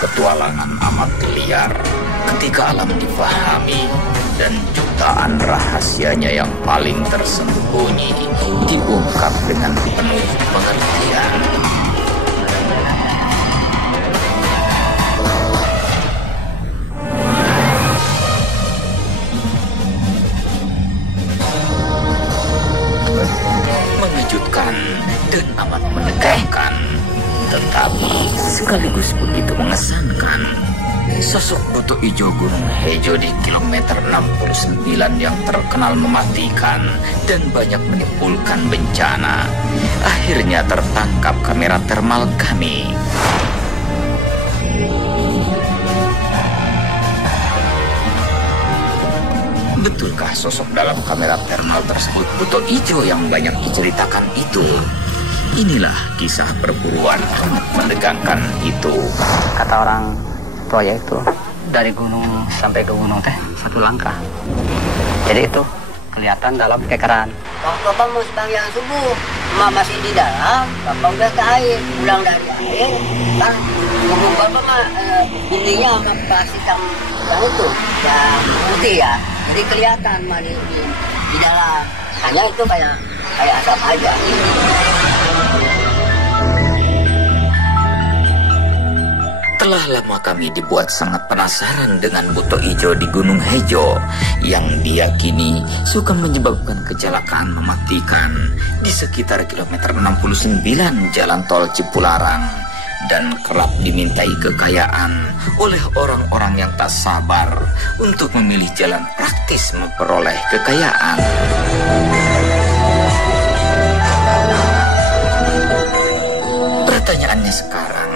petualangan amat liar ketika alam difahami dan jutaan rahasianya yang paling tersembunyi diungkap dengan penuh pengertian. Mengejutkan dan amat menegangkan, tetapi sekaligus begitu mengesankan. Sosok buto ijo Gunung Hejo di kilometer 69 yang terkenal mematikan dan banyak menimbulkan bencana akhirnya tertangkap kamera termal kami. Betulkah sosok dalam kamera termal tersebut buto ijo yang banyak diceritakan itu? Inilah kisah perburuan amat menegangkan itu. Kata orang tua ya itu, dari gunung sampai ke gunung teh 1 langkah. Jadi itu kelihatan dalam kekeran. Waktu Bapak mau sembahyang subuh, Emak masih di dalam, Bapak udah ke air, pulang dari air, kan tubuh Bapak mah intinya sama plastik yang itu, yang putih ya. Jadi kelihatan mah di dalam. Hanya itu kayak asap aja. Telah lama kami dibuat sangat penasaran dengan buto ijo di Gunung Hejo yang diyakini suka menyebabkan kecelakaan mematikan di sekitar kilometer 69 jalan tol Cipularang dan kerap dimintai kekayaan oleh orang-orang yang tak sabar untuk memilih jalan praktis memperoleh kekayaan. Pertanyaannya sekarang,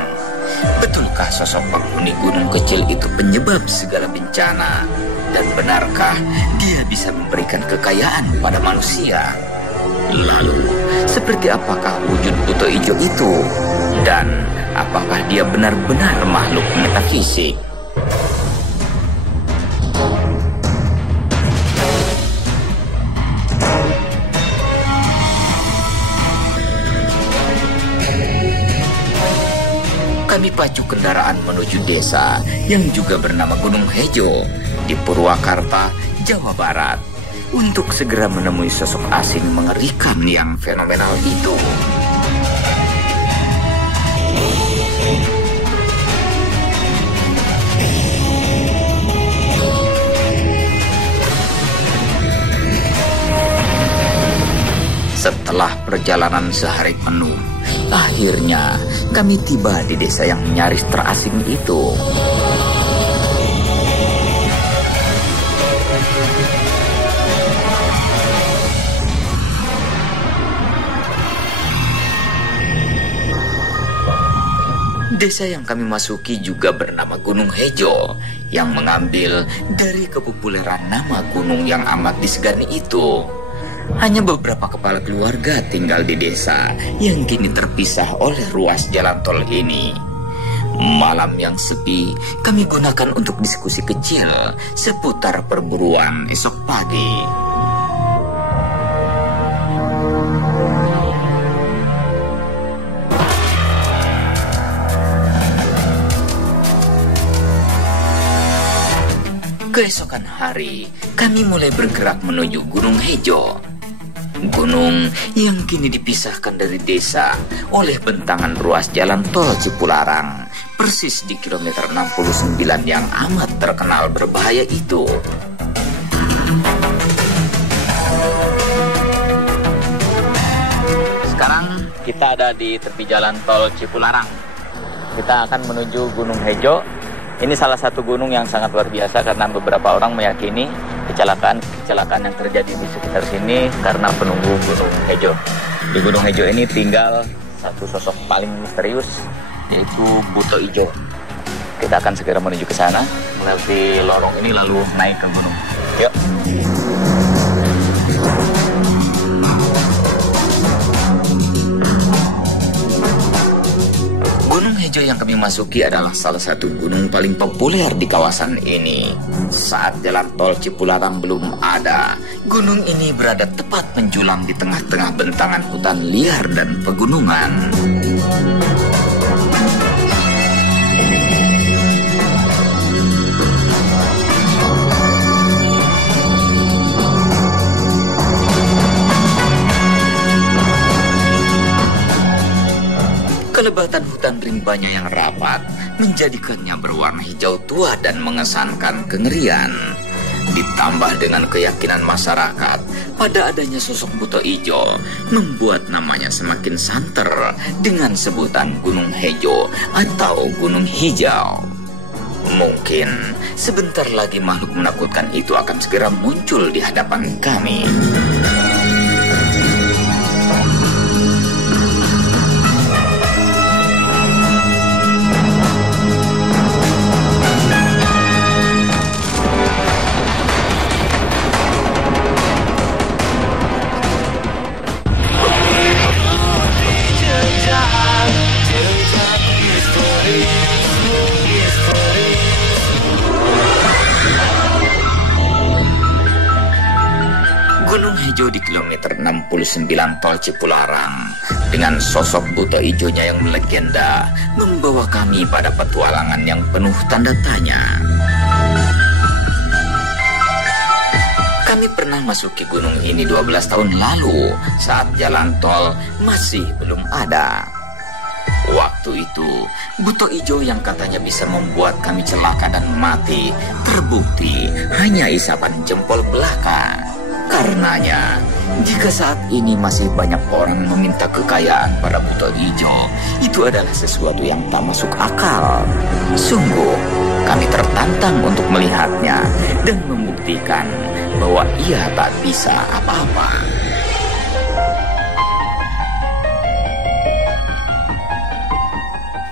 betulkah sosok penghuni gunung kecil itu penyebab segala bencana? Dan benarkah dia bisa memberikan kekayaan pada manusia? Lalu, seperti apakah wujud buto ijo itu? Dan apakah dia benar-benar makhluk metafisik? Kami pacu kendaraan menuju desa yang juga bernama Gunung Hejo di Purwakarta, Jawa Barat untuk segera menemui sosok asing mengerikan yang fenomenal itu. Setelah perjalanan sehari penuh, akhirnya kami tiba di desa yang nyaris terasing itu. Desa yang kami masuki juga bernama Gunung Hejo, yang mengambil dari kepopuleran nama gunung yang amat disegani itu. Hanya beberapa kepala keluarga tinggal di desa yang kini terpisah oleh ruas jalan tol ini. Malam yang sepi kami gunakan untuk diskusi kecil seputar perburuan esok pagi. Keesokan hari, kami mulai bergerak menuju Gunung Hejo. Gunung yang kini dipisahkan dari desa oleh bentangan ruas jalan tol Cipularang, persis di kilometer 69 yang amat terkenal berbahaya itu. Sekarang kita ada di tepi jalan tol Cipularang. Kita akan menuju Gunung Hejo. Ini salah satu gunung yang sangat luar biasa karena beberapa orang meyakini kecelakaan yang terjadi di sekitar sini karena penunggu Gunung Hejo. Di Gunung Hejo ini tinggal satu sosok paling misterius, yaitu buto ijo. Kita akan segera menuju ke sana, melewati lorong ini lalu naik ke gunung. Yuk. Gunung Hejo yang kami masuki adalah salah satu gunung paling populer di kawasan ini. Saat jalan tol Cipularang belum ada, gunung ini berada tepat menjulang di tengah-tengah bentangan hutan liar dan pegunungan. Pelebatan hutan rimbanya yang rapat menjadikannya berwarna hijau tua dan mengesankan kengerian. Ditambah dengan keyakinan masyarakat pada adanya sosok buto ijo, membuat namanya semakin santer dengan sebutan Gunung Hejo atau Gunung Hijau. Mungkin sebentar lagi makhluk menakutkan itu akan segera muncul di hadapan kami. Gunung Hejo di kilometer 69 Tol Cipularang dengan sosok buto ijonya yang melegenda membawa kami pada petualangan yang penuh tanda tanya. Kami pernah masuki gunung ini 12 tahun lalu saat jalan tol masih belum ada. Waktu itu, buto ijo yang katanya bisa membuat kami celaka dan mati terbukti hanya isapan jempol belaka. Karenanya, jika saat ini masih banyak orang meminta kekayaan pada buto ijo, itu adalah sesuatu yang tak masuk akal. Sungguh, kami tertantang untuk melihatnya dan membuktikan bahwa ia tak bisa apa-apa.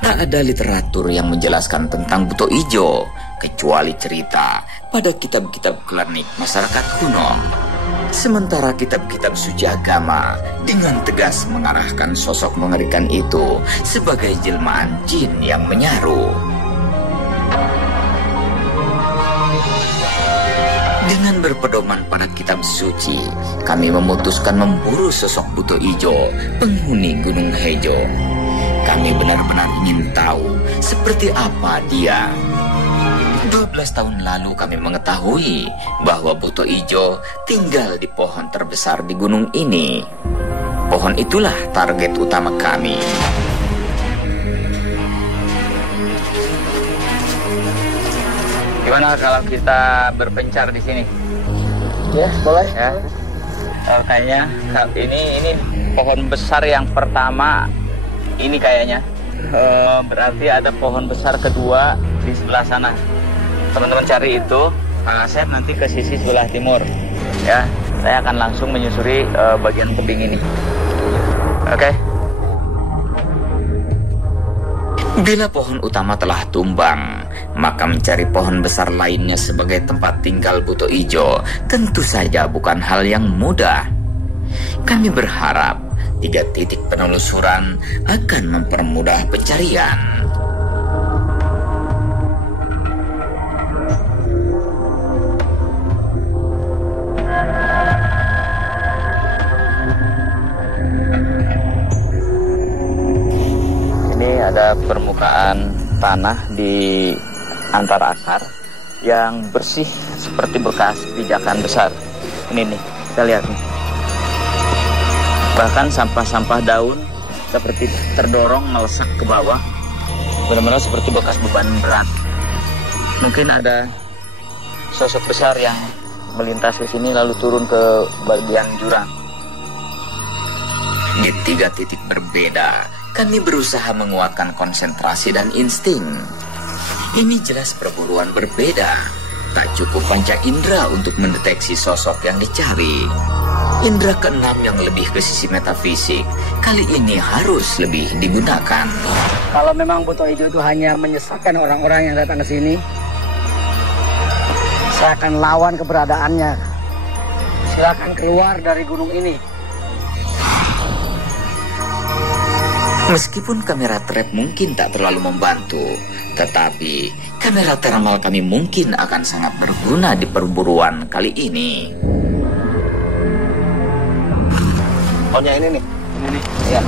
Tak ada literatur yang menjelaskan tentang buto ijo, kecuali cerita pada kitab-kitab klinik masyarakat kuno. Sementara kitab-kitab suci agama dengan tegas mengarahkan sosok mengerikan itu sebagai jelmaan jin yang menyaru. Dengan berpedoman pada kitab suci, kami memutuskan memburu sosok buto ijo, penghuni Gunung Hejo. Kami benar-benar ingin tahu seperti apa dia. 12 tahun lalu kami mengetahui bahwa buto ijo tinggal di pohon terbesar di gunung ini. Pohon itulah target utama kami. Gimana kalau kita berpencar di sini? Ya, boleh. Ya. Kayaknya ini pohon besar yang pertama ini kayaknya. Berarti ada pohon besar kedua di sebelah sana. Teman-teman cari itu, Kang Asep nanti ke sisi sebelah timur. Ya, saya akan langsung menyusuri bagian tebing ini. Oke. Bila pohon utama telah tumbang, maka mencari pohon besar lainnya sebagai tempat tinggal buto ijo tentu saja bukan hal yang mudah. Kami berharap 3 titik penelusuran akan mempermudah pencarian. Ada permukaan tanah di antara akar yang bersih seperti bekas pijakan besar. Ini nih, kita lihat nih. Bahkan sampah-sampah daun seperti terdorong melesak ke bawah. Benar-benar seperti bekas beban berat. Mungkin ada sosok besar yang melintas ke sini lalu turun ke bagian jurang. Di 3 titik berbeda, kami berusaha menguatkan konsentrasi dan insting. Ini jelas perburuan berbeda. Tak cukup panca indera untuk mendeteksi sosok yang dicari. Indera keenam yang lebih ke sisi metafisik kali ini harus lebih digunakan. Kalau memang buto ijo itu hanya menyesatkan orang-orang yang datang ke sini, saya akan lawan keberadaannya. Silakan keluar dari gunung ini. Meskipun kamera trap mungkin tak terlalu membantu, tetapi kamera thermal kami mungkin akan sangat berguna di perburuan kali ini. Pohonnya ini nih. Ini nih. Ya.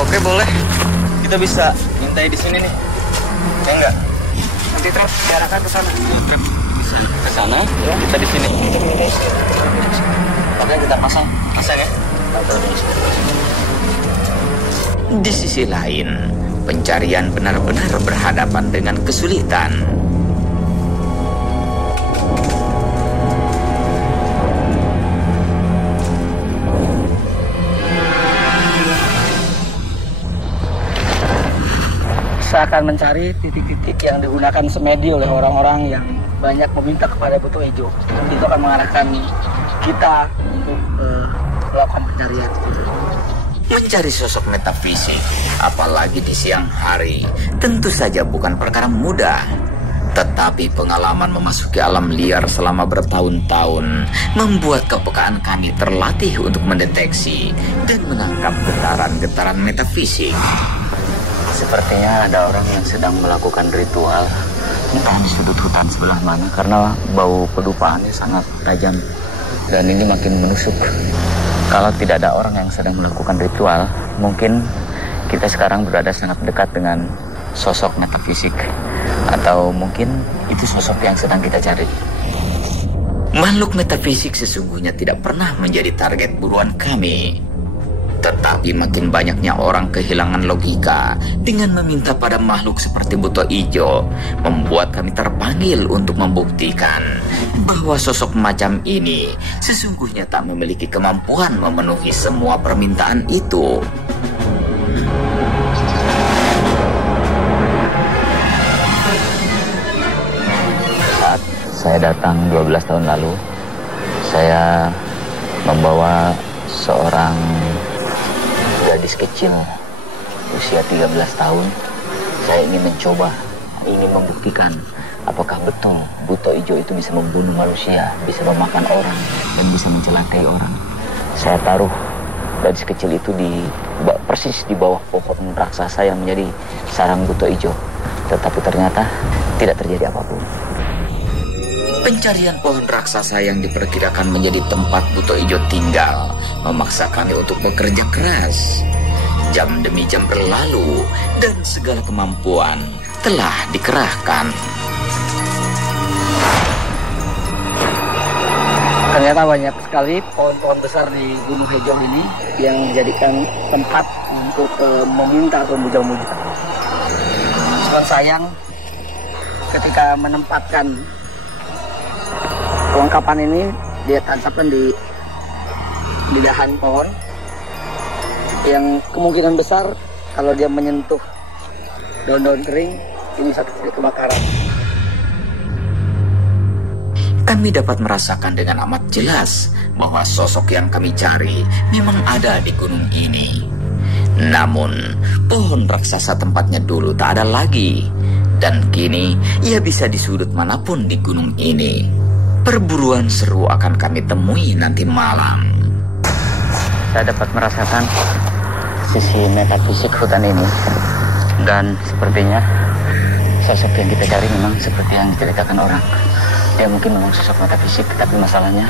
Oke, boleh. Kita bisa mintai di sini nih. Ya enggak? Nanti trap diarahkan ke sana. Trap bisa ke sana, ya. Kita di sini. Oke, kita pasang ya. Di sisi lain, pencarian benar-benar berhadapan dengan kesulitan. Saya akan mencari titik-titik yang digunakan semedi oleh orang-orang yang banyak meminta kepada buto hijau. Itu akan mengarahkan kita untuk melakukan pencarian. Mencari sosok metafisik, apalagi di siang hari, tentu saja bukan perkara mudah. Tetapi pengalaman memasuki alam liar selama bertahun-tahun membuat kepekaan kami terlatih untuk mendeteksi dan menangkap getaran-getaran metafisik. Sepertinya ada orang yang sedang melakukan ritual, entah di sudut hutan sebelah mana, karena bau pedupaannya sangat tajam dan ini makin menusuk. Kalau tidak ada orang yang sedang melakukan ritual, mungkin kita sekarang berada sangat dekat dengan sosok metafisik, atau mungkin itu sosok yang sedang kita cari. Makhluk metafisik sesungguhnya tidak pernah menjadi target buruan kami. Tetapi makin banyaknya orang kehilangan logika dengan meminta pada makhluk seperti buto ijo, membuat kami terpanggil untuk membuktikan bahwa sosok macam ini sesungguhnya tak memiliki kemampuan memenuhi semua permintaan itu. Saat saya datang 12 tahun lalu, saya membawa seorang gadis kecil usia 13 tahun. Saya ingin membuktikan apakah betul buto ijo itu bisa membunuh manusia, bisa memakan orang, dan bisa mencelakai orang. Saya taruh gadis kecil itu persis di bawah pohon raksasa yang menjadi sarang buto ijo. Tetapi ternyata tidak terjadi apapun. Pencarian pohon raksasa yang diperkirakan menjadi tempat buto ijo tinggal memaksa kami untuk bekerja keras. Jam demi jam berlalu dan segala kemampuan telah dikerahkan. Ternyata banyak sekali pohon-pohon besar di Gunung Hejo ini yang dijadikan tempat untuk meminta atau memuja-muja. Cuman sayang ketika menempatkan kelengkapan ini, dia tancapkan di dahan pohon yang kemungkinan besar kalau dia menyentuh daun-daun kering, ini satu titik kebakaran. Kami dapat merasakan dengan amat jelas bahwa sosok yang kami cari memang ada di gunung ini. Namun, pohon raksasa tempatnya dulu tak ada lagi, dan kini ia bisa di sudut manapun di gunung ini. Perburuan seru akan kami temui nanti malam. Saya dapat merasakan sisi metafisik hutan ini, dan sepertinya sosok yang kita cari memang seperti yang diceritakan orang. Dia mungkin memang sosok metafisik, tapi masalahnya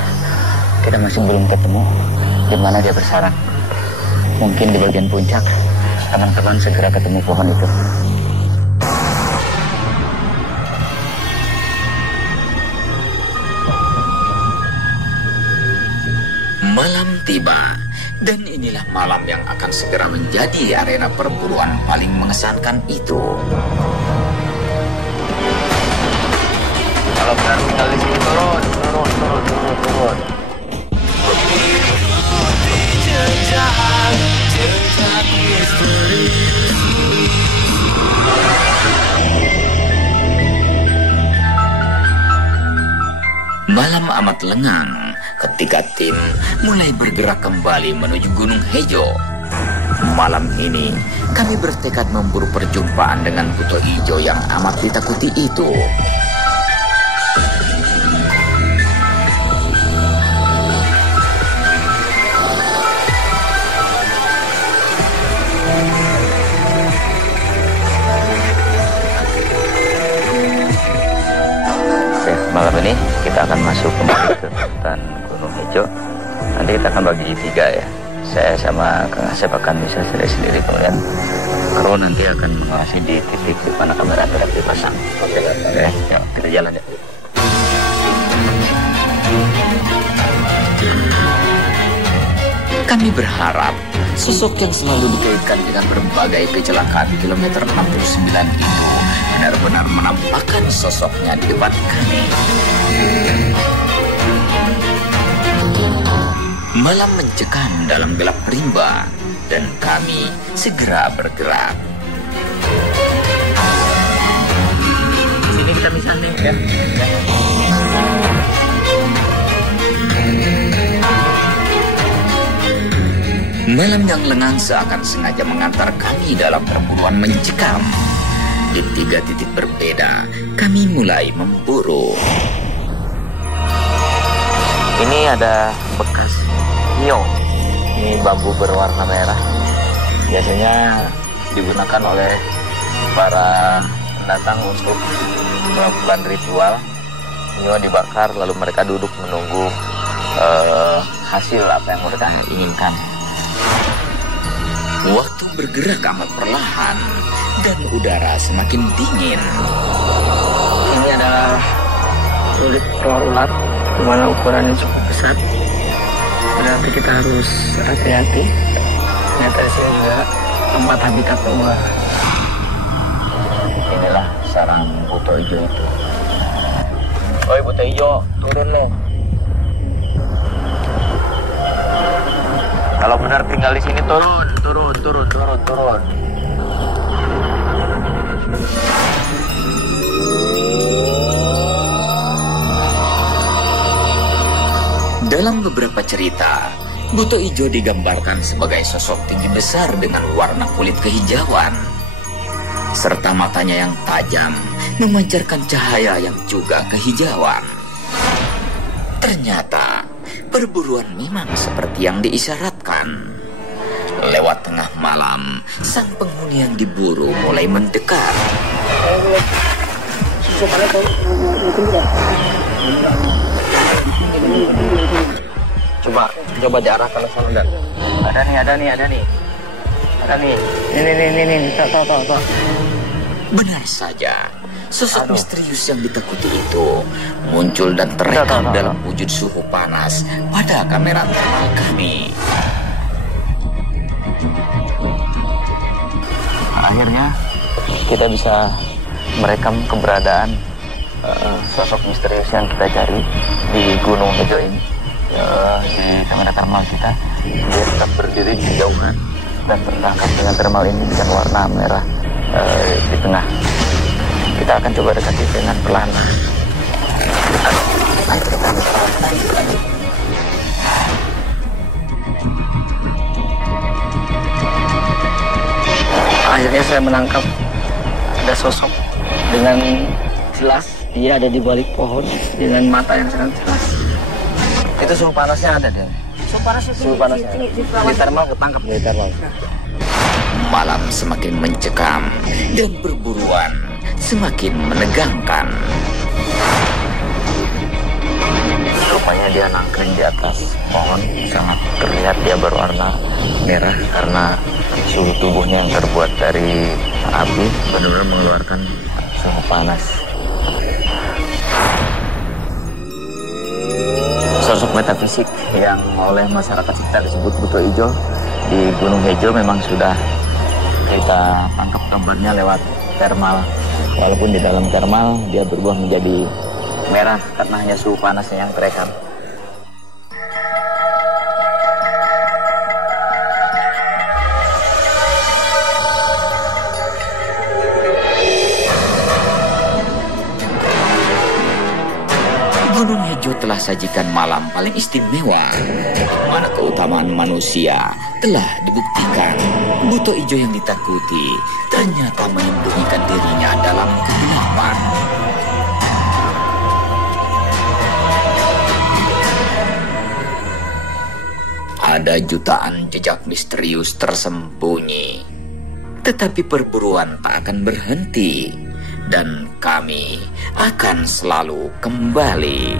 kita masih belum ketemu di mana dia bersarang. Mungkin di bagian puncak, teman-teman segera ketemu pohon itu. Malam tiba, dan inilah malam yang akan segera menjadi arena perburuan paling mengesankan itu. Kalau benar tinggal di sini, turun. Malam amat lengang ketika tim mulai bergerak kembali menuju Gunung Hejo. Malam ini kami bertekad memburu perjumpaan dengan buto ijo yang amat ditakuti itu. Malam ini kita akan masuk kembali ke hutan Gunung Hejo. Nanti kita akan bagi 3 ya. Saya sama Kang Asep akan bisa sendiri, kemudian kru nanti akan mengawasi di titik di mana kamera tidak dipasang. Oke, ya, kita jalan ya. Kami berharap Sosok yang selalu dikaitkan dengan berbagai kecelakaan di kilometer 69 itu benar-benar menampakkan sosoknya di depan kami. Malam mencekam dalam gelap rimba dan kami segera bergerak. Sini kita bisa nih ya. Malam yang lengang seakan sengaja mengantar kami dalam perburuan mencekam. Di 3 titik berbeda, kami mulai memburu. Ini ada bekas hiyo. Ini bambu berwarna merah. Biasanya digunakan oleh para pendatang untuk melakukan ritual. Hiyo dibakar lalu mereka duduk menunggu hasil apa yang mereka inginkan. Waktu bergerak amat perlahan dan udara semakin dingin. Ini adalah kulit telur ular, di mana ukurannya cukup besar. Berarti kita harus hati-hati. Ternyata di sini juga tempat habitat ular. Inilah sarang buto hijau itu. Oi buto hijau, turun lo. Kalau benar tinggal di sini turun. Dalam beberapa cerita, buto ijo digambarkan sebagai sosok tinggi besar dengan warna kulit kehijauan, serta matanya yang tajam memancarkan cahaya yang juga kehijauan. Ternyata perburuan memang seperti yang diisyaratkan. Lewat tengah malam, sang penghuni yang diburu mulai mendekat. Coba diarahkan ke sana dan ada nih. Ini, tahu. Benar saja, sosok misterius yang ditakuti itu muncul dan terekam dalam wujud suhu panas pada kamera thermal kami. Akhirnya kita bisa merekam keberadaan sosok misterius yang kita cari di Gunung Hejo ini. Di kamera thermal kita, dia tetap berdiri di jauhan dan tertangkap dengan thermal ini dengan warna merah di tengah. Kita akan coba dekati dengan perlahan. Akhirnya saya menangkap ada sosok dengan jelas. Dia ada di balik pohon dengan mata yang sangat jelas. Itu suhu panasnya ada dia. Suhu panasnya di thermal ketangkap di thermal. Malam semakin mencekam dan perburuan semakin menegangkan. Rupanya dia nangkring di atas pohon, sangat terlihat dia berwarna merah karena suhu tubuhnya yang terbuat dari api benar-benar mengeluarkan suhu panas. Sosok metafisik yang oleh masyarakat sekitar disebut buto ijo di Gunung Hejo memang sudah kita tangkap gambarnya lewat thermal. Walaupun di dalam thermal dia berubah menjadi merah karena hanya suhu panasnya yang terekam. Gunung Hejo telah sajikan malam paling istimewa, di mana keutamaan manusia telah dibuktikan. Buto ijo yang ditakuti ternyata menyembunyikan dirinya dalam kegelapan. Ada jutaan jejak misterius tersembunyi, tetapi perburuan tak akan berhenti. Dan kami akan selalu kembali.